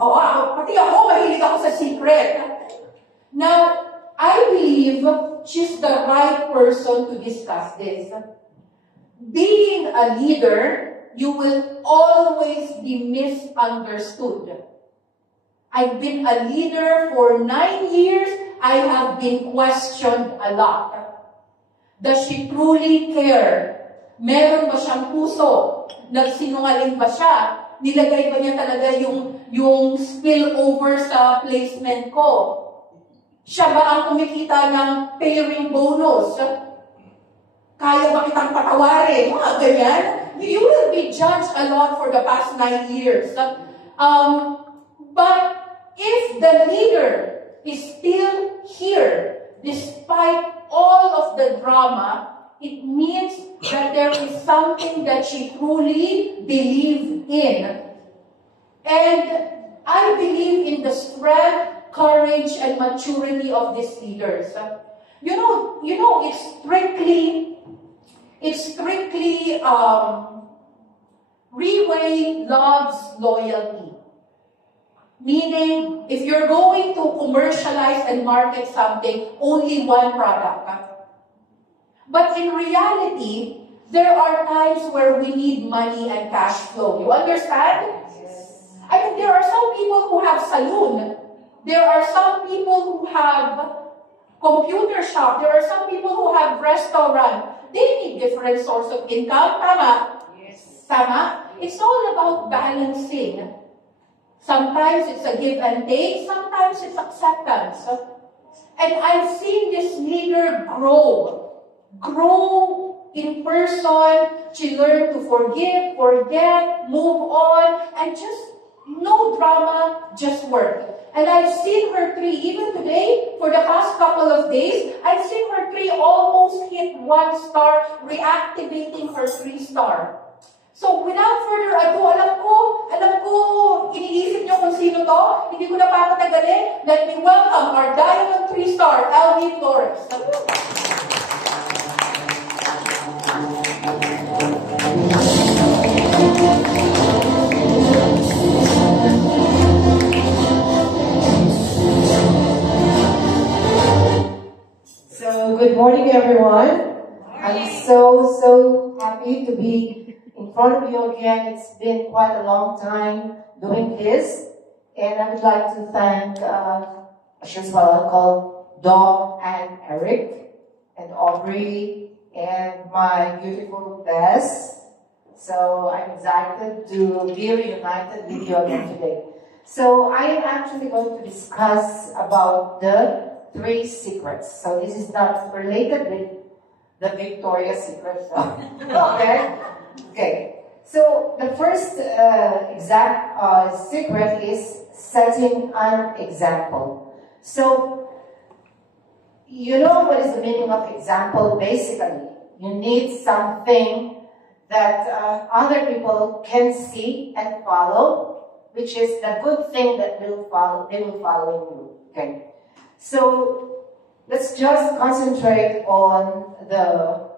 Pati ako, mahilig ako sa secret. Now, I believe she's the right person to discuss this. Being a leader, you will always be misunderstood. I've been a leader for 9 years. I have been questioned a lot. Does she truly care? Meron ba siyang puso? Nagsinungaling ba siya? Nilagay ba niya talaga yung spillover sa placement ko? Siya ba ang kumikita ng pairing bonus? Kaya ba kitang patawarin? Mga ganyan. You will be judged a lot for the past 9 years. But if the leader is still here, despite all of the drama, it means that there is something that she truly believes in. And I believe in the strength, courage, and maturity of these leaders. You know, it's strictly Reway loves loyalty. Meaning, if you're going to commercialize and market something, only one product. But in reality, there are times where we need money and cash flow. You understand? Yes. I mean, there are some people who have saloon. There are some people who have computer shop. There are some people who have restaurant. They need different source of income. Tama? Yes. Tama? It's all about balancing. Sometimes it's a give and take. Sometimes it's acceptance. And I've seen this leader grow in person. She learned to forgive, forget, move on, and just no drama, just work. And I've seen her tree, even today, for the past couple of days, I've seen her tree almost hit 1 star, reactivating her 3-star. So without further ado, alam ko, iniisip niyo kung sino to, hindi ko na papatagalin. Let me welcome our Diamond 3-star, Elvie Flores. So, good morning, everyone. I'm so happy to be in front of you again. It's been quite a long time doing this. And I would like to thank, Dog and Eric and Aubrey and my beautiful Bess. So I'm excited to be reunited with you again today. So I am actually going to discuss about the 3 secrets. So this is not related with the Victoria's Secret. Okay? Okay. So the first secret is setting an example. So you know what is the meaning of example? Basically, you need something that other people can see and follow, which is the good thing that they will follow in you. Okay. So let's just concentrate on the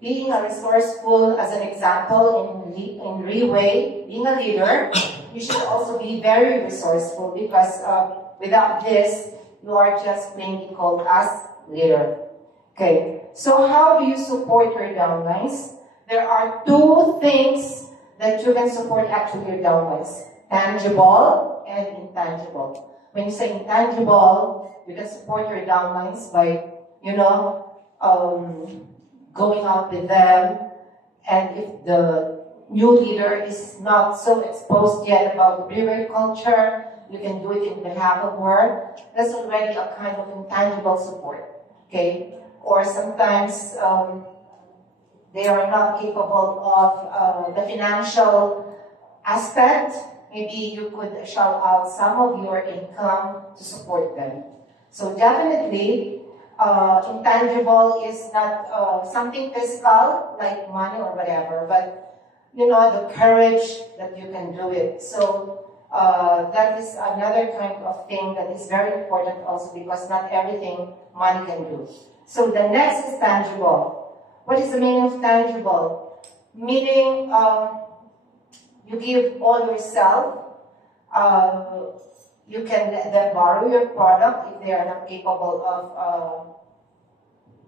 being a resourceful as an example in Reway. Being a leader, you should also be very resourceful because without this, you are just plainly called as leader. Okay, so how do you support your downlines? There are 2 things that you can support actually your downlines: tangible and intangible. When you say intangible, you can support your downlines by, going out with them. And if the new leader is not so exposed yet about the Reway culture, you can do it in behalf of her. That's already a kind of intangible support. Okay? Or sometimes they are not capable of the financial aspect. Maybe you could shell out some of your income to support them. So definitely, intangible is not something physical, like money or whatever, but, the courage that you can do it. So that is another kind of thing that is very important also, because not everything money can do. So the next is tangible. What is the meaning of tangible? Meaning, You give all yourself. You can let them borrow your product if they are not capable of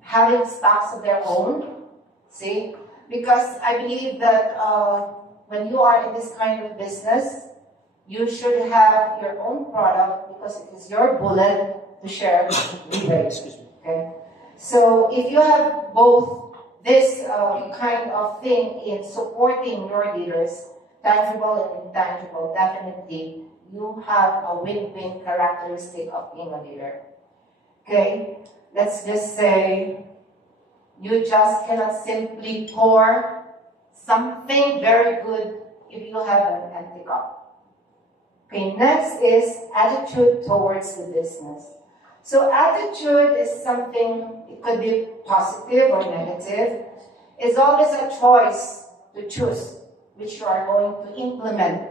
having stocks of their own. See? Because I believe that when you are in this kind of business, you should have your own product because it is your bullet to share with others. Okay? So if you have both this kind of thing in supporting your leaders, tangible and intangible, definitely you have a win-win characteristic of being a leader. Okay? Let's just say you just cannot simply pour something very good if you have an empty cup. Okay, next is attitude towards the business. So attitude is something, it could be positive or negative. It's always a choice to choose which you are going to implement.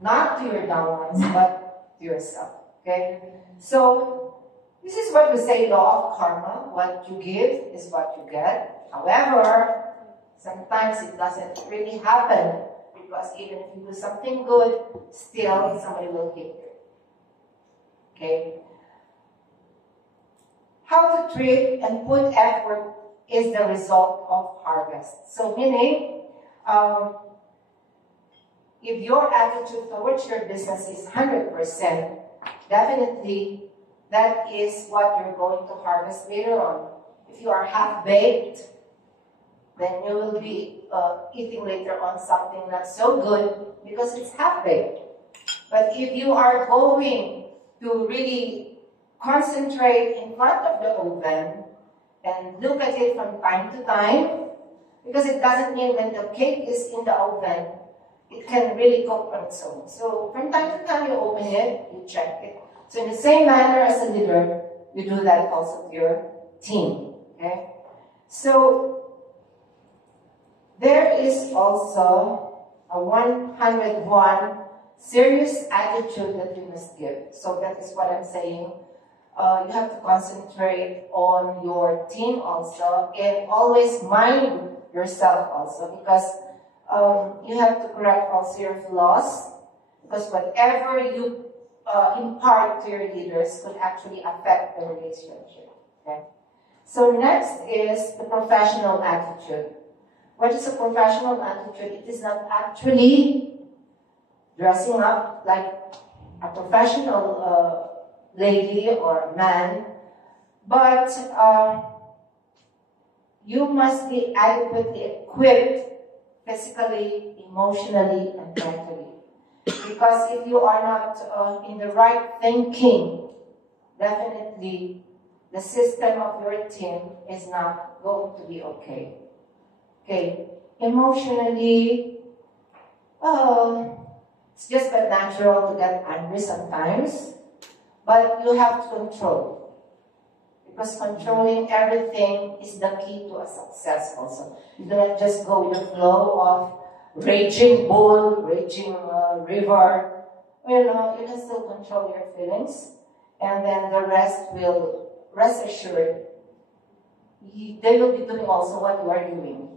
Not to your downlines, but to yourself. Okay? So, this is what we say law of karma. What you give is what you get. However, sometimes it doesn't really happen because even if you do something good, still somebody will hit you. Okay? How to treat and put effort is the result of harvest. So meaning, if your attitude towards your business is 100%, definitely that is what you're going to harvest later on. If you are half-baked, then you will be eating later on something not so good because it's half-baked. But if you are going to really concentrate in front of the oven and look at it from time to time, because it doesn't mean when the cake is in the oven, it can really cook on its own. So from time to time you open it, you check it. So in the same manner as a leader, you do that also to your team. Okay? So there is also a 101 serious attitude that you must give. So that is what I'm saying. You have to concentrate on your team also and always mind yourself also because you have to correct also your flaws because whatever you impart to your leaders could actually affect the relationship. Okay? So next is the professional attitude. What is a professional attitude? It is not actually dressing up like a professional lady or a man, but you must be adequately equipped physically, emotionally, and mentally. Because if you are not in the right thinking, definitely the system of your team is not going to be okay. Okay, emotionally, it's just but natural to get angry sometimes, but you have to control. Because controlling everything is the key to a success also. You do not just go with the flow of raging bull, raging river. You know, you can still control your feelings. And then the rest will, rest assured, they will be doing also what you are doing.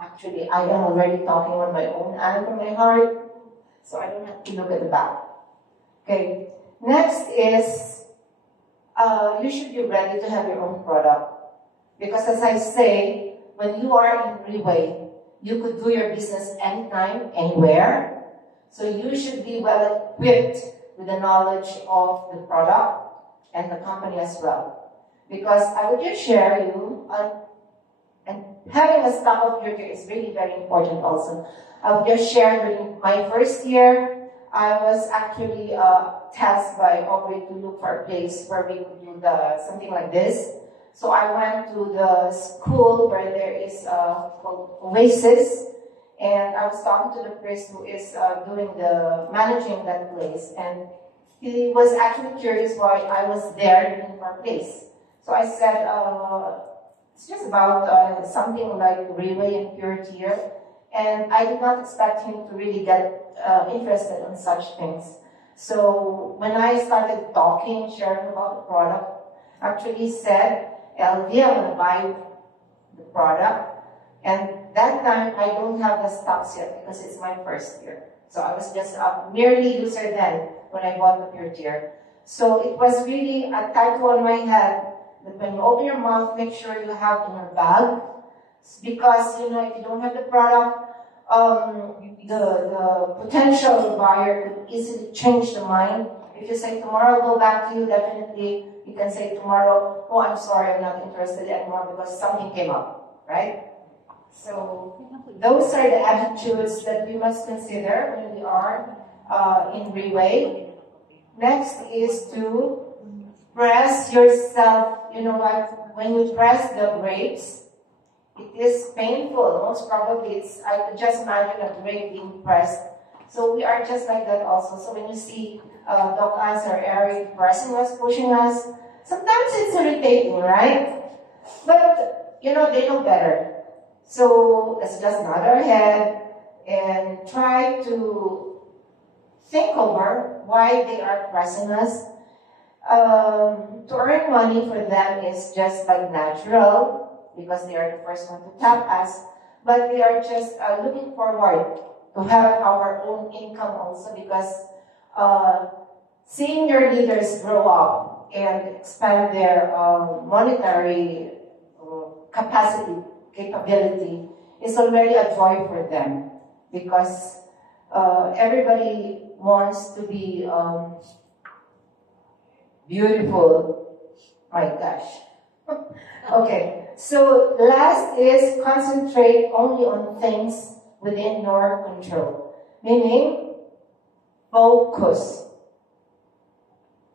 Actually, I am already talking on my own and from my heart, so I don't have to look at the back. Okay, next is you should be ready to have your own product. Because as I say, when you are in Freeway, you could do your business anytime, anywhere. So you should be well equipped with the knowledge of the product and the company as well. Because I would just share you, and having a staff of beauty is really very important also. I would just share during my first year, I was actually tasked by Aubrey to look for a place where we could do something like this. So I went to the school where there is called Oasis, and I was talking to the priest who is managing that place, and he was actually curious why I was there looking for a place. So I said, it's just about something like Freeway and Purity here. And I did not expect him to really get interested in such things. So when I started talking, sharing about the product, actually he said, LV, I'm going to buy the product. And That time, I don't have the stocks yet because it's my first year. So I was just a merely user then when I bought the Pure Tier. So it was really a title on my head that when you open your mouth, make sure you have in your bag. Because, you know, if you don't have the product, the potential buyer could easily change the mind. If you say tomorrow I'll go back to you, definitely you can say tomorrow, oh, I'm sorry, I'm not interested anymore because something came up, right? So those are the attitudes that we must consider when we are in Reway. Next is to press yourself. You know what? When you press the brakes, it is painful. Most probably, I could just imagine a brake being pressed. So we are just like that also. So when you see Doc Ans or Eric pressing us, pushing us, sometimes it's irritating, right? But, you know, they know better. So let's just nod our head and try to think over why they are pressing us. To earn money for them is just like natural because they are the first one to tap us, but they are just looking forward to have our own income also because seeing your leaders grow up and expand their monetary capability is already a joy for them because everybody wants to be beautiful. My gosh. Okay, so last is concentrate only on things within your control, meaning focus.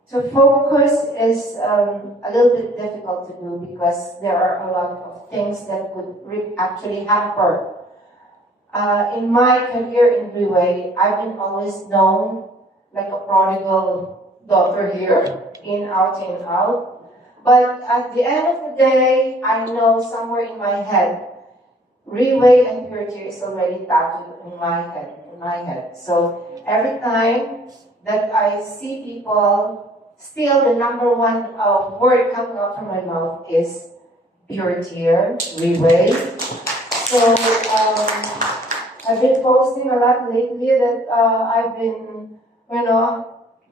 To focus is a little bit difficult to do because there are a lot of things that could actually hamper. In my career in Reway, I've been always known like a prodigal daughter here, in, out, in, out. But at the end of the day, I know somewhere in my head, Reway and Pure Tier is already tattooed in my head. So every time that I see people, still the number one word coming out from my mouth is Pure Tier, Reway. So I've been posting a lot lately that I've been,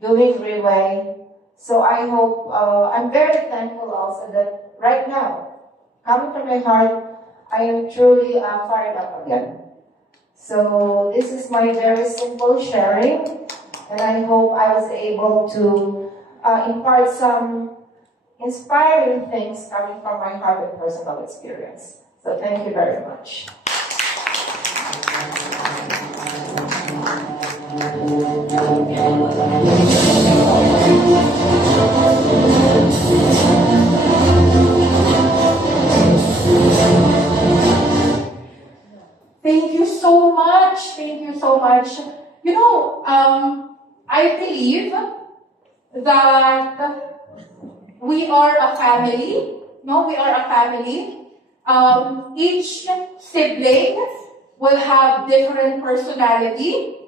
doing Reway. So I hope, I'm very thankful also that right now, coming from my heart, I am truly fired up again. So this is my very simple sharing, and I hope I was able to impart some inspiring things coming from my heart and personal experience. So thank you very much. Thank you so much. Thank you so much. You know, I believe that we are a family. No, we are a family. Each sibling will have different personality.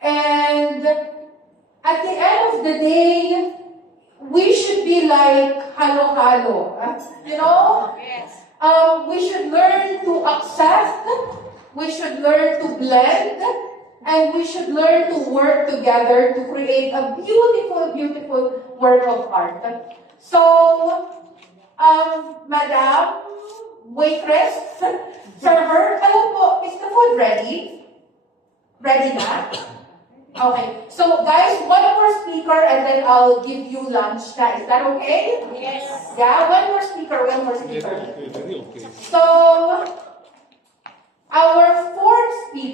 And at the end of the day, we should be like halo-halo. You know? Yes. We should learn to accept, we should learn to blend, and we should learn to work together to create a beautiful, beautiful work of art. So, Madam, waitress, server, hello po, is the food ready? Ready na? Okay. So, guys, one more speaker and then I'll give you lunch na. Is that okay? Yes. Yeah, one more speaker, one more speaker. So, our fourth speaker